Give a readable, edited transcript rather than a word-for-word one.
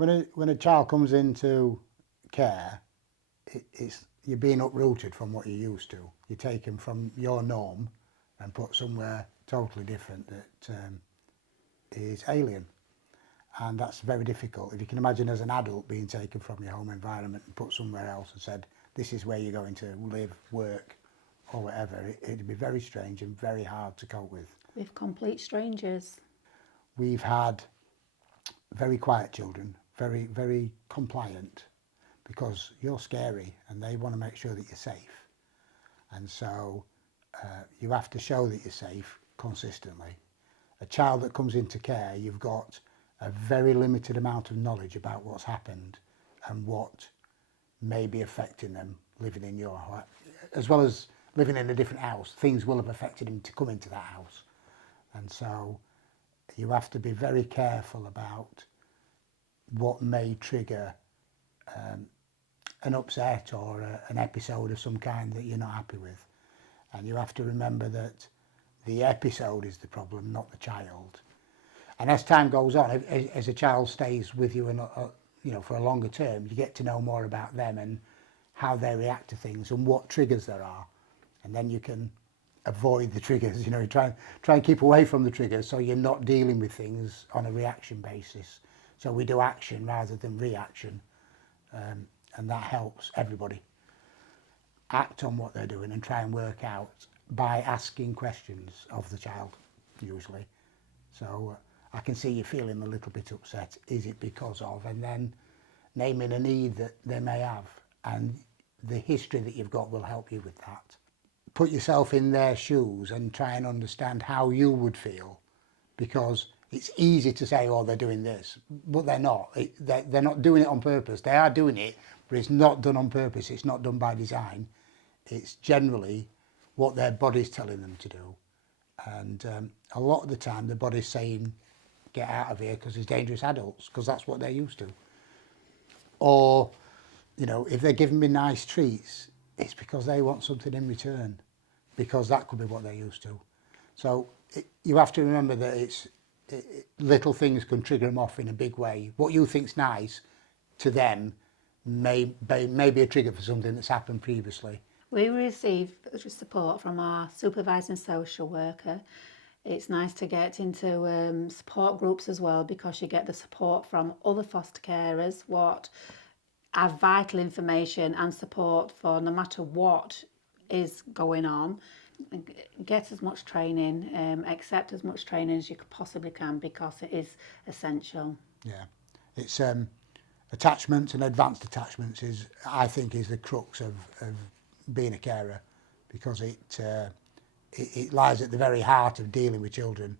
When a child comes into care, it's you're being uprooted from what you're used to. You're taken from your norm and put somewhere totally different that is alien, and that's very difficult. If you can imagine as an adult being taken from your home environment and put somewhere else and said, this is where you're going to live, work, or whatever, it'd be very strange and very hard to cope with. With complete strangers. We've had very quiet children, very, very compliant, because you're scary and they want to make sure that you're safe. And so you have to show that you're safe consistently. A child that comes into care, you've got a very limited amount of knowledge about what's happened and what may be affecting them living in your house. As well as living in a different house, things will have affected him to come into that house. And so you have to be very careful about what may trigger an upset or an episode of some kind that you're not happy with. And you have to remember that the episode is the problem, not the child. And as time goes on, as a child stays with you and for a longer term, you get to know more about them and how they react to things and what triggers there are, and then you can avoid the triggers. You try and keep away from the triggers so you're not dealing with things on a reaction basis. So we do action rather than reaction, and that helps everybody act on what they're doing and try and work out by asking questions of the child, usually. So I can see you feeling a little bit upset. Is it because of? And then naming a need that they may have, and the history that you've got will help you with that. Put yourself in their shoes and try and understand how you would feel, because it's easy to say, oh, they're doing this, but they're not. They're not doing it on purpose. They are doing it, but it's not done on purpose. It's not done by design. It's generally what their body's telling them to do. And a lot of the time, the body's saying, get out of here because there's dangerous adults, because that's what they're used to. Or, if they're giving me nice treats, it's because they want something in return, because that could be what they're used to. So you have to remember that little things can trigger them off in a big way. What you think's nice to them may be a trigger for something that's happened previously. We receive support from our supervising social worker. It's nice to get into support groups as well, because you get the support from other foster carers, what have vital information and support for no matter what is going on. Get as much training, accept as much training as you possibly can, because it is essential. Yeah, it's attachments and advanced attachments I think is the crux of being a carer, because it lies at the very heart of dealing with children.